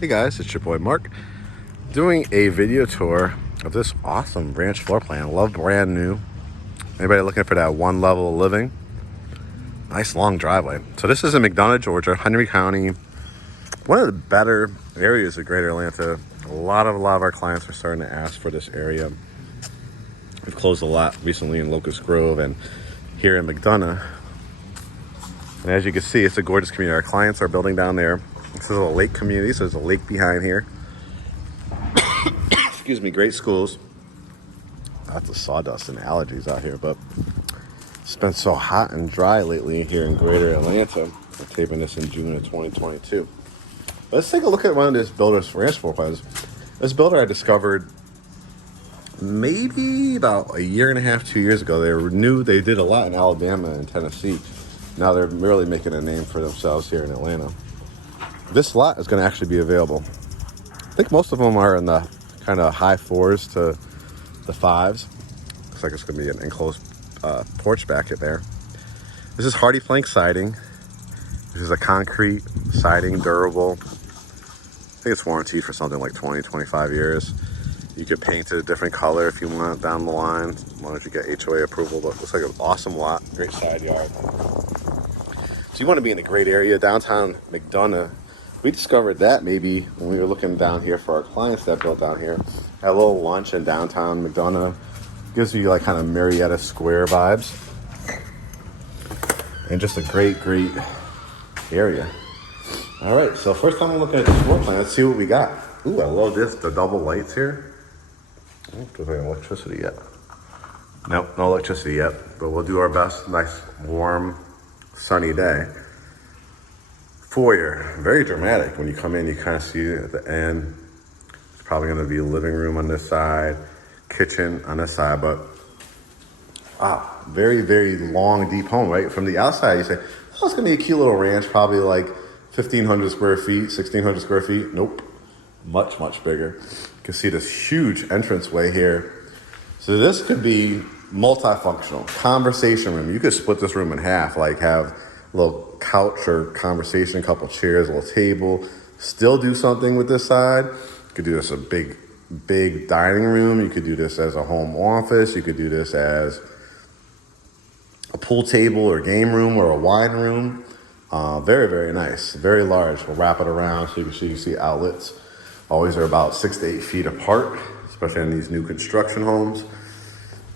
Hey guys, it's your boy Mark doing a video tour of this awesome ranch floor plan. Love brand new. Anybody looking for that one level of living? Nice long driveway. So this is in McDonough, Georgia, Henry County. One of the better areas of Greater Atlanta. A lot of our clients are starting to ask for this area. We've closed a lot recently in Locust Grove and here in McDonough. And as you can see, it's a gorgeous community. Our clients are building down there. This is a lake community, so there's a lake behind here. Excuse me, great schools. Lots of sawdust and allergies out here, but it's been so hot and dry lately here in Greater Atlanta. We're taping this in June of 2022. Let's take a look at one of this builder's ranch floor plans. This builder I discovered maybe about a year and a half, 2 years ago. They were new. They did a lot in Alabama and Tennessee. Now they're really making a name for themselves here in Atlanta. This lot is going to actually be available. I think most of them are in the kind of high 4s to the 5s. Looks like it's going to be an enclosed porch back there. This is hardy plank siding. This is a concrete siding, durable. I think it's warranted for something like 20, 25 years. You could paint it a different color if you want down the line, as long as you get HOA approval. But it looks like an awesome lot, great side yard. So you want to be in a great area, downtown McDonough. We discovered that maybe when we were looking down here for our clients that built down here. Had a little lunch in downtown McDonough. Gives you like kind of Marietta Square vibes. And just a great area. All right, so first time I'm looking at this floor plan, let's see what we got. Ooh, I love this, the double lights here. I don't know if there's any electricity yet. Nope, no electricity yet, but we'll do our best. Nice, warm, sunny day. Foyer, very dramatic. When you come in, you kind of see it at the end. It's probably going to be a living room on this side, kitchen on this side, but very long, deep home, right? From the outside, you say, oh, it's going to be a cute little ranch, probably like 1,500 square feet, 1,600 square feet. Nope, much bigger. You can see this huge entranceway here. So this could be multifunctional, conversation room. You could split this room in half, like have a little couch or conversation, a couple chairs, a little table. Still do something with this side. You could do this a big dining room. You could do this as a home office. You could do this as a pool table or game room or a wine room. Very nice, very large. We'll wrap it around so you can see outlets. Always are about 6 to 8 feet apart, especially in these new construction homes.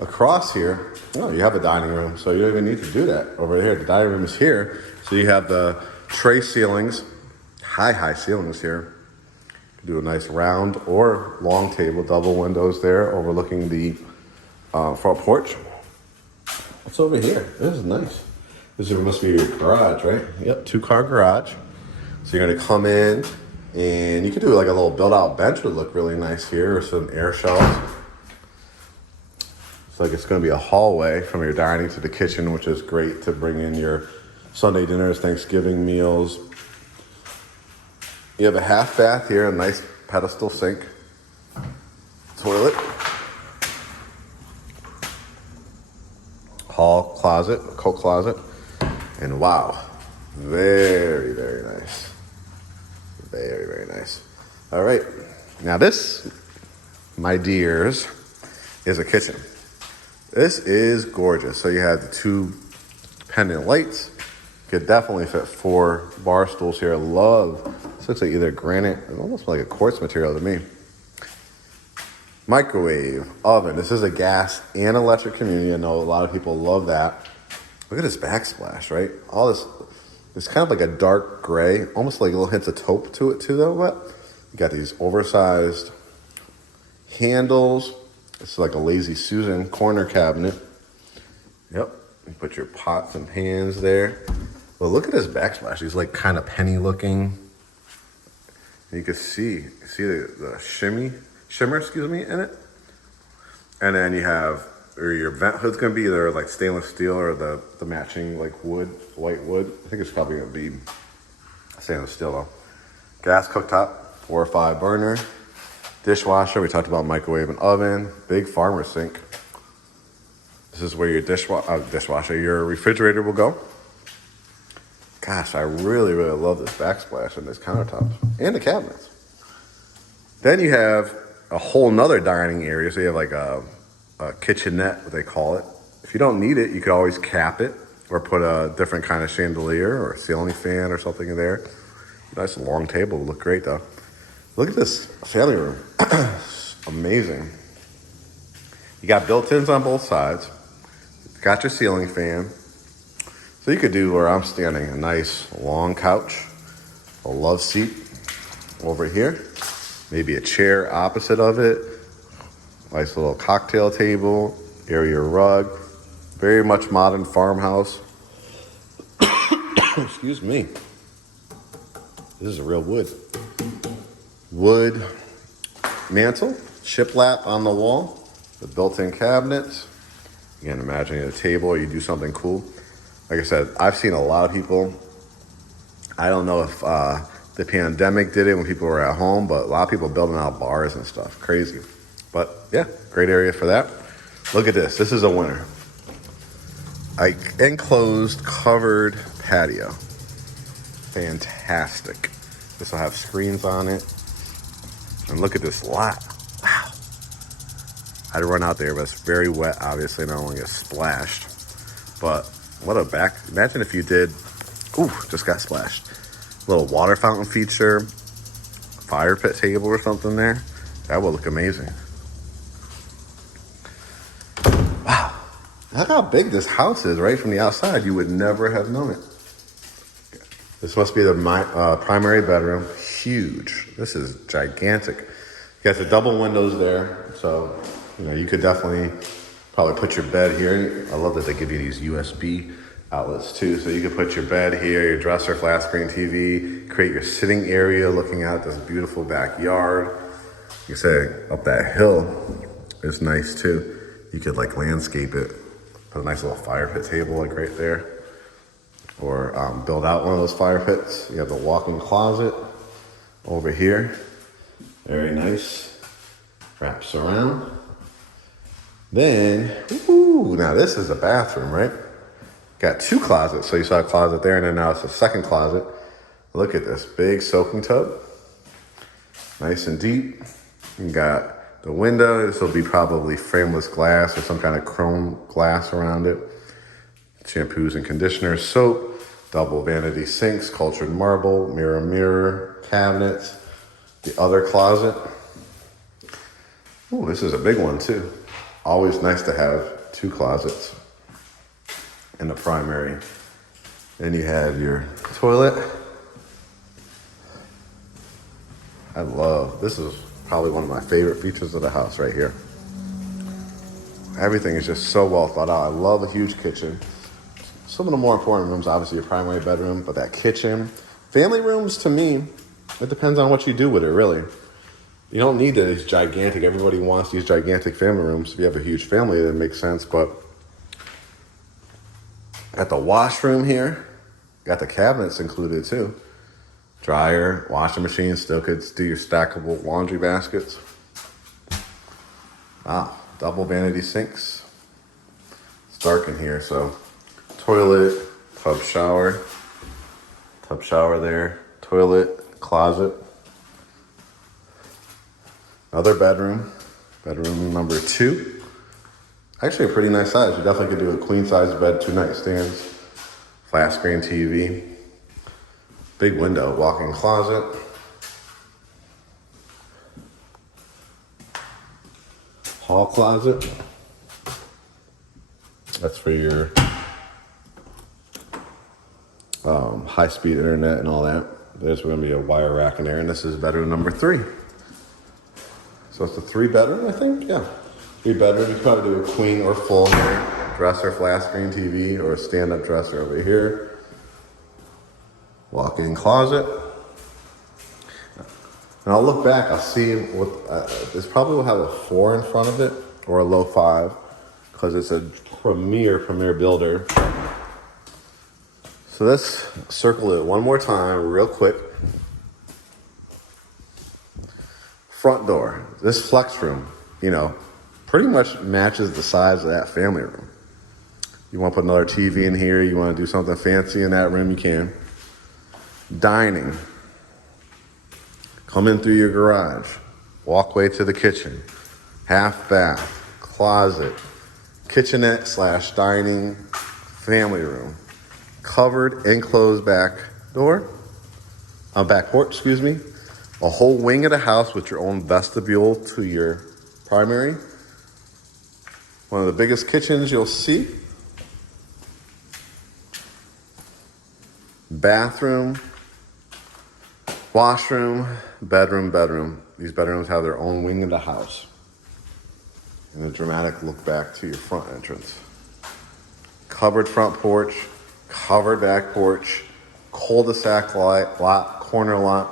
Across here, you have a dining room, so you don't even need to do that. Over here, the dining room is here. So you have the tray ceilings, high ceilings here. You can do a nice round or long table, double windows there overlooking the front porch. What's over here? This is nice. This must be your garage, right? Yep, 2-car garage. So you're gonna come in and you could do like a little build-out bench would look really nice here, or some air shelves. It's like it's gonna be a hallway from your dining to the kitchen, which is great to bring in your Sunday dinners, Thanksgiving meals. You have a half bath here, a nice pedestal sink, toilet, hall closet, coat closet, and wow, very nice. Very nice. All right, now this, my dears, is a kitchen. This is gorgeous. So you have the 2 pendant lights. Could definitely fit 4 bar stools here. This looks like either granite, it almost like a quartz material to me. Microwave, oven. This is a gas and electric community. I know a lot of people love that. Look at this backsplash, right? All this, it's kind of like a dark gray, almost like little hints of taupe to it too, though. But you got these oversized handles. It's like a Lazy Susan corner cabinet. Yep, you put your pots and pans there. Well, look at this backsplash. He's like kind of penny looking. And you can see the shimmer, in it. And then you have, or your vent hood's gonna be either like stainless steel or the matching like wood, white wood. I think it's probably gonna be stainless steel though. Gas cooktop, 4 or 5 burner. Dishwasher, we talked about microwave and oven. Big farmer sink. This is where your dishwasher, your refrigerator will go. Gosh, I really love this backsplash and this countertops and the cabinets. Then you have a whole nother dining area. So you have like a kitchenette, what they call it. If you don't need it, you could always cap it or put a different kind of chandelier or a ceiling fan or something in there. Nice long table, look great though. Look at this family room, amazing. You got built-ins on both sides. Got your ceiling fan. So you could do where I'm standing, a nice long couch, a love seat over here, maybe a chair opposite of it, nice little cocktail table, area rug, very much modern farmhouse. Excuse me. This is a real wood. Wood mantle, shiplap on the wall, the built-in cabinets. Again, imagining a table or you do something cool. Like I said, I've seen a lot of people. I don't know if the pandemic did it when people were at home, but a lot of people building out bars and stuff. Crazy. But yeah, great area for that. Look at this. This is a winner. Enclosed covered patio. Fantastic. This will have screens on it. And look at this lot. Wow. I had to run out there, but it's very wet, obviously, and I don't want to get splashed. But what a back. Imagine if you did, ooh, just got splashed. Little water fountain feature, fire pit table or something there. That would look amazing. Wow. Look how big this house is right from the outside. You would never have known it. This must be the primary bedroom. Huge. This is gigantic. You got the double windows there, so you could definitely probably put your bed here. I love that they give you these USB outlets too, so you could put your bed here, your dresser, flat screen TV, create your sitting area looking out this beautiful backyard. You say up that hill is nice too. You could like landscape it, put a nice little fire pit table like right there. Or build out one of those fire pits. You have the walk-in closet over here. Very nice. Wraps around. Then, ooh, now this is a bathroom, right? Got two closets. So you saw a closet there, and then now it's a second closet. Look at this big soaking tub. Nice and deep. You got the window. This will be probably frameless glass or some kind of chrome glass around it. Shampoos and conditioners, soap, double vanity sinks, cultured marble, mirror, cabinets. The other closet. Oh, this is a big one too. Always nice to have two closets in the primary. Then you have your toilet. This is probably one of my favorite features of the house right here. Everything is just so well thought out. I love a huge kitchen. Some of the more important rooms, obviously your primary bedroom, but that kitchen. Family rooms, to me, it depends on what you do with it, really. You don't need these gigantic, everybody wants these gigantic family rooms. If you have a huge family, that makes sense, but at the washroom here, got the cabinets included too. Dryer, washing machine, still could do your stackable laundry baskets. Wow, double vanity sinks. It's dark in here, so toilet, tub shower there, toilet, closet. Another bedroom number 2. Actually a pretty nice size. You definitely could do a queen size bed, 2 nightstands, flat screen TV, big window, walk-in closet. Hall closet. That's for your high-speed internet and all that. There's going to be a wire rack in there, and this is bedroom number 3. So it's a 3-bedroom, I think? Yeah. 3-bedroom. You could probably do a queen or full here. Dresser, flat screen TV, or a stand-up dresser over here. Walk-in closet. And I'll look back, I'll see what, this probably will have a 4 in front of it, or a low 5, because it's a premier builder. So let's circle it one more time real quick. Front door, this flex room, pretty much matches the size of that family room. You want to put another TV in here, you want to do something fancy in that room, you can. Dining. Come in through your garage. walkway to the kitchen, half bath, closet, kitchenette slash dining, family room, covered enclosed back porch, excuse me, a whole wing of the house with your own vestibule to your primary. One of the biggest kitchens you'll see. Bathroom, washroom, bedroom. These bedrooms have their own wing of the house. And a dramatic look back to your front entrance. Covered front porch, covered back porch, cul-de-sac lot, corner lot.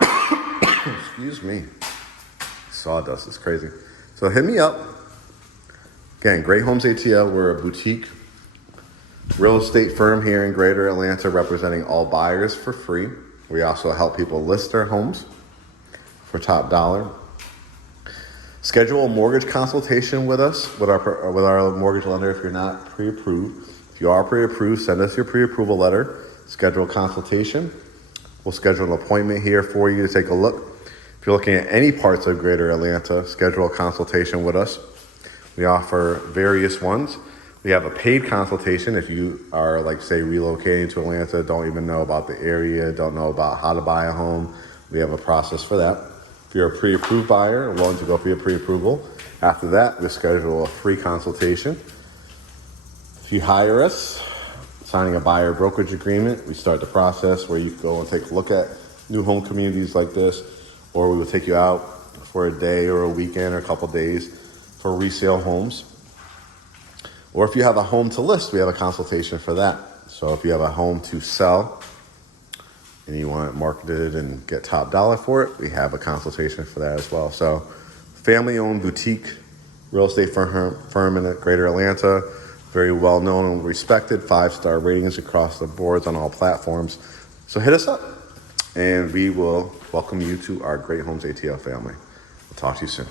Excuse me. Sawdust is crazy. So hit me up. Again, GreatHomesATL, we're a boutique real estate firm here in Greater Atlanta representing all buyers for free. We also help people list their homes for top dollar. Schedule a mortgage consultation with us, with our mortgage lender if you're not pre-approved. If you are pre-approved, send us your pre-approval letter. Schedule a consultation. We'll schedule an appointment here for you to take a look. If you're looking at any parts of Greater Atlanta, schedule a consultation with us. We offer various ones. We have a paid consultation if you are, like, say, relocating to Atlanta, don't even know about the area, don't know about how to buy a home. We have a process for that. If you're a pre-approved buyer, willing to go for your pre-approval, after that, we schedule a free consultation. If you hire us, signing a buyer brokerage agreement, we start the process where you go and take a look at new home communities like this, or we will take you out for a day or a weekend or a couple days for resale homes. Or if you have a home to list, we have a consultation for that. So if you have a home to sell and you want it marketed and get top dollar for it, we have a consultation for that as well. So family-owned boutique real estate firm in Greater Atlanta, very well known and respected, 5-star ratings across the boards on all platforms. So hit us up and we will welcome you to our GreatHomesATL family. We'll talk to you soon.